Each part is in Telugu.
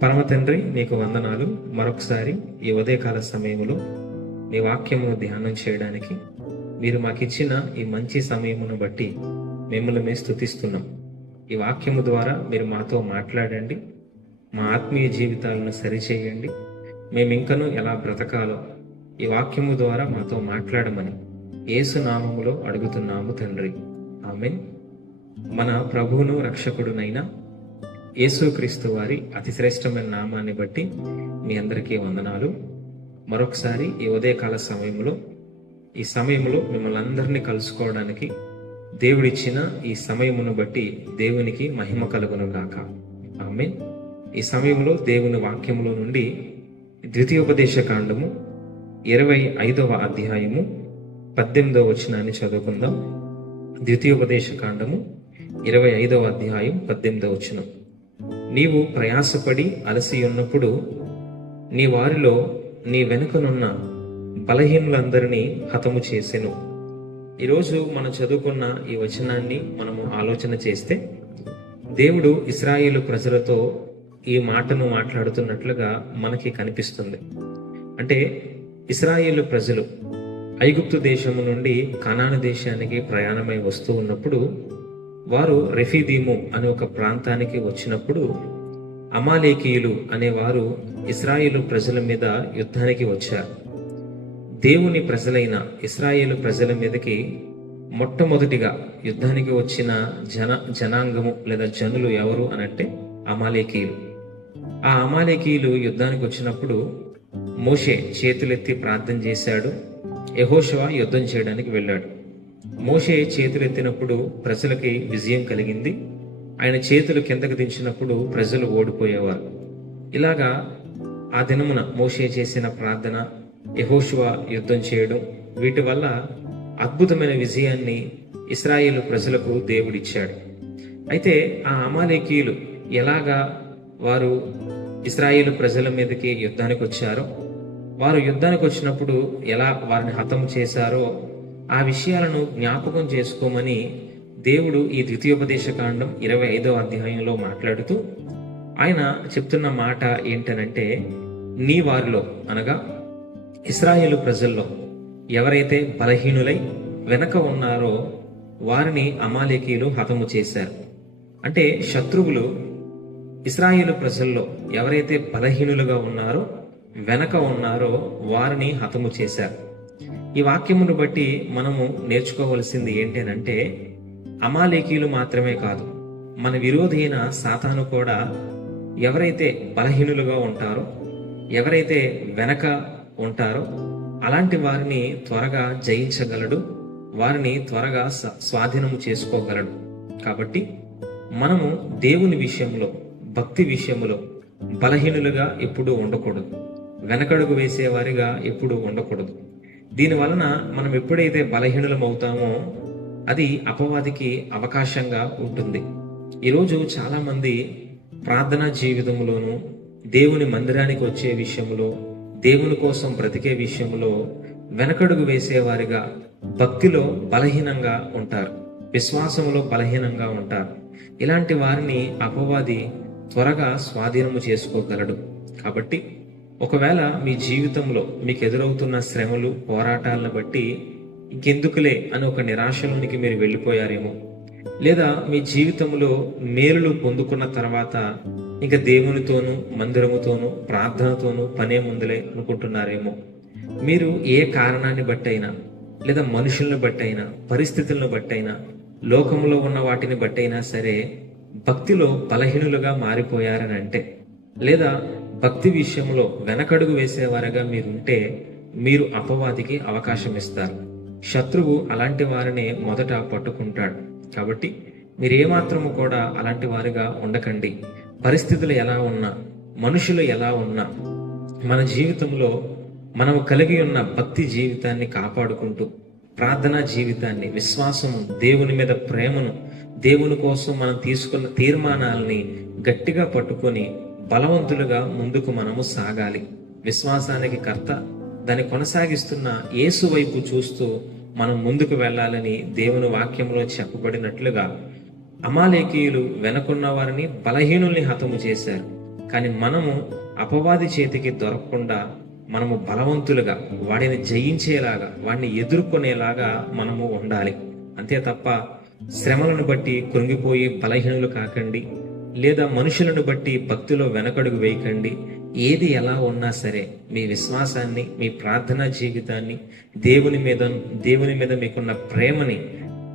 పరమ తండ్రి, నీకు వందనాలు. మరొకసారి ఈ ఉదయకాల సమయంలో నీ వాక్యమును ధ్యానం చేయడానికి మీరు మాకిచ్చిన ఈ మంచి సమయమును బట్టి మిమ్మల్ని మేము స్తుతిస్తున్నాం. ఈ వాక్యము ద్వారా మీరు మాతో మాట్లాడండి, మా ఆత్మీయ జీవితాలను సరిచేయండి. మేము ఇంకనూ ఎలా బ్రతకాలో ఈ వాక్యము ద్వారా మాతో మాట్లాడమని యేసు నామములో అడుగుతున్నాము తండ్రి, ఆమేన్. మన ప్రభువును రక్షకుడునైన యేసుక్రీస్తు వారి అతి శ్రేష్టమైన నామాన్ని బట్టి మీ అందరికీ వందనాలు. మరొకసారి ఈ ఉదయకాల సమయంలో మిమ్మల్ని అందరినీ కలుసుకోవడానికి దేవుడిచ్చిన ఈ సమయమును బట్టి దేవునికి మహిమ కలుగును గాక, ఆమేన్. ఈ సమయంలో దేవుని వాక్యములో నుండి ద్వితీయోపదేశ కాండము 25వ అధ్యాయము 18వ వచనాన్ని చదువుకుందాం. ద్వితీయోపదేశ కాండము 25వ అధ్యాయం 18వ వచనం. నీవు ప్రయాసపడి అలసి ఉన్నప్పుడు నీ వారిలో నీ వెనుకనున్న బలహీనులందరినీ హతము చేసెను. ఈరోజు మనం చదువుకున్న ఈ వచనాన్ని మనము ఆలోచన చేస్తే దేవుడు ఇశ్రాయేలు ప్రజలతో ఈ మాటను మాట్లాడుతున్నట్లుగా మనకి కనిపిస్తుంది. అంటే ఇశ్రాయేలు ప్రజలు ఐగుప్తు దేశము నుండి కనాను దేశానికి ప్రయాణమై వస్తూ ఉన్నప్పుడు వారు రెఫీదీము అనే ఒక ప్రాంతానికి వచ్చినప్పుడు అమాలేకీయులు అనేవారు ఇశ్రాయేలు ప్రజల మీద యుద్ధానికి వచ్చారు. దేవుని ప్రజలైన ఇశ్రాయేలు ప్రజల మీదకి మొట్టమొదటిగా యుద్ధానికి వచ్చిన జనాంగము లేదా జనులు ఎవరు అనంటే అమాలేకీయులు. ఆ అమాలేకీయులు యుద్ధానికి వచ్చినప్పుడు మోషే చేతులెత్తి ప్రార్థన చేశాడు. యెహోషువ యుద్ధం చేయడానికి వెళ్ళాడు. మోషే చేతులెత్తినప్పుడు ప్రజలకి విజయం కలిగింది. ఆయన చేతులు కిందకు దించినప్పుడు ప్రజలు ఓడిపోయేవారు. ఇలాగా ఆ దినమున మోషే చేసిన ప్రార్థన, యెహోషువ యుద్ధం చేయడం, వీటి వల్ల అద్భుతమైన విజయాన్ని ఇశ్రాయేలు ప్రజలకు దేవుడిచ్చాడు. అయితే ఆ అమాలేకీయులు ఎలాగా వారు ఇశ్రాయేలు ప్రజల మీదకి యుద్ధానికి వచ్చారో, వారు యుద్ధానికి వచ్చినప్పుడు ఎలా వారిని హతం చేశారో ఆ విషయాలను జ్ఞాపకం చేసుకోమని దేవుడు ఈ ద్వితీయోపదేశ కాండం 25వ అధ్యాయంలో మాట్లాడుతూ ఆయన చెప్తున్న మాట ఏంటనంటే, నీ వారిలో అనగా ఇశ్రాయేలు ప్రజల్లో ఎవరైతే బలహీనులై వెనక ఉన్నారో వారిని అమాలేకీయులు హతము చేశారు. అంటే శత్రువులు ఇశ్రాయేలు ప్రజల్లో ఎవరైతే బలహీనులుగా ఉన్నారో వెనక ఉన్నారో వారిని హతము చేశారు. ఈ వాక్యమును బట్టి మనము నేర్చుకోవలసింది ఏంటంటే, అమాలేకీయులు మాత్రమే కాదు, మన విరోధి అయిన సాతాను కూడా ఎవరైతే బలహీనులుగా ఉంటారో, ఎవరైతే వెనక ఉంటారో అలాంటి వారిని త్వరగా జయించగలడు, వారిని త్వరగా స్వాధీనము చేసుకోగలడు. కాబట్టి మనము దేవుని విషయంలో, భక్తి విషయంలో బలహీనులుగా ఎప్పుడూ ఉండకూడదు, వెనకడుగు వేసేవారిగా ఎప్పుడూ ఉండకూడదు. దీని వలన మనం ఎప్పుడైతే బలహీనులం అవుతామో అది అపవాదికి అవకాశంగా ఉంటుంది. ఈరోజు చాలా మంది ప్రార్థనా జీవితంలోనూ, దేవుని మందిరానికి వచ్చే విషయంలో, దేవుని కోసం బ్రతికే విషయంలో వెనకడుగు వేసేవారిగా, భక్తిలో బలహీనంగా ఉంటారు, విశ్వాసంలో బలహీనంగా ఉంటారు. ఇలాంటి వారిని అపవాది త్వరగా స్వాధీనము చేసుకోగలడు. కాబట్టి ఒకవేళ మీ జీవితంలో మీకు ఎదురవుతున్న శ్రమలు, పోరాటాలను బట్టి ఇంకెందుకులే అని ఒక నిరాశలోనికి మీరు వెళ్ళిపోయారేమో, లేదా మీ జీవితంలో మేలులు పొందుకున్న తర్వాత ఇంకా దేవునితోనూ, మందిరముతోనూ, ప్రార్థనతోనూ పనే ముందులే అనుకుంటున్నారేమో. మీరు ఏ కారణాన్ని బట్టైనా, లేదా మనుషులను బట్టైనా, పరిస్థితులను బట్టైనా, లోకంలో ఉన్న వాటిని బట్టైనా సరే భక్తిలో బలహీనులుగా మారిపోయారని అంటే, లేదా భక్తి విషయంలో వెనకడుగు వేసేవారుగా మీరుంటే మీరు అపవాదికి అవకాశం ఇస్తారు. శత్రువు అలాంటి వారిని మొదట పట్టుకుంటాడు. కాబట్టి మీరేమాత్రము కూడా అలాంటి వారిగా ఉండకండి. పరిస్థితులు ఎలా ఉన్నా, మనుషులు ఎలా ఉన్నా, మన జీవితంలో మనము కలిగి ఉన్న భక్తి జీవితాన్ని కాపాడుకుంటూ, ప్రార్థనా జీవితాన్ని, విశ్వాసము, దేవుని మీద ప్రేమను, దేవుని కోసం మనం తీసుకున్న తీర్మానాలని గట్టిగా పట్టుకొని బలవంతులుగా ముందుకు మనము సాగాలి. విశ్వాసానికి కర్త, దాన్ని కొనసాగిస్తున్న యేసు వైపు చూస్తూ మనం ముందుకు వెళ్ళాలని దేవుని వాక్యంలో చెప్పబడినట్లుగా అమాలేకీయులు వెనకున్న వారిని, బలహీనుల్ని హతము చేశారు. కానీ మనము అపవాది చేతికి దొరకకుండా మనము బలవంతులుగా వాడిని జయించేలాగా, వాడిని ఎదుర్కొనేలాగా మనము ఉండాలి. అంతే తప్ప శ్రమలను బట్టి కృంగిపోయి బలహీనులు కాకండి, లేదా మనుషులను బట్టి భక్తిలో వెనకడుగు వేయకండి. ఏది ఎలా ఉన్నా సరే మీ విశ్వాసాన్ని, మీ ప్రార్థనా జీవితాన్ని, దేవుని మీద మీకున్న ప్రేమని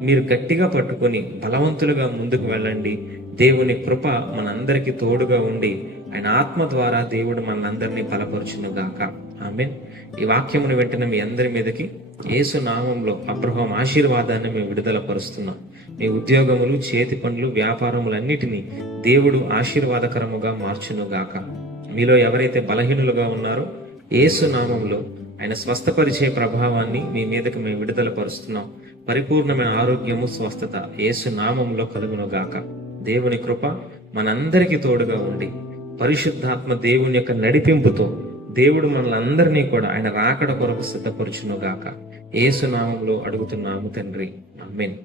మీరు గట్టిగా పట్టుకొని బలవంతులుగా ముందుకు వెళ్ళండి. దేవుని కృప మనందరికీ తోడుగా ఉండి ఆయన ఆత్మ ద్వారా దేవుడు మనందరినీ బలపరుచును గాక. ఆమేన్. ఈ వాక్యమును వెంటనే మీ అందరి మీదకి యేసు నామంలో అబ్రహాం ఆశీర్వాదాన్ని మేము విడుదల పరుస్తున్నాం. మీ ఉద్యోగములు, చేతి పనులు, వ్యాపారములన్నిటినీ దేవుడు ఆశీర్వాదకరముగా మార్చును గాక. మీలో ఎవరైతే బలహీనులుగా ఉన్నారో యేసు నామంలో ఆయన స్వస్థపరిచే ప్రభావాన్ని మీ మీదకి మేము విడుదల పరుస్తున్నాం. పరిపూర్ణమైన ఆరోగ్యము, స్వస్థత యేసు నామంలో కలుగును గాక. దేవుని కృప మనందరికీ తోడుగా ఉండి పరిశుద్ధాత్మ దేవుని యొక్క నడిపింపుతో దేవుడు మనలందరినీ కూడా ఆయన రాకడ కొరకు సిద్ధపరచును గాక. యేసు నామంలో అడుగుతున్నాము తండ్రి. ఆమేన్.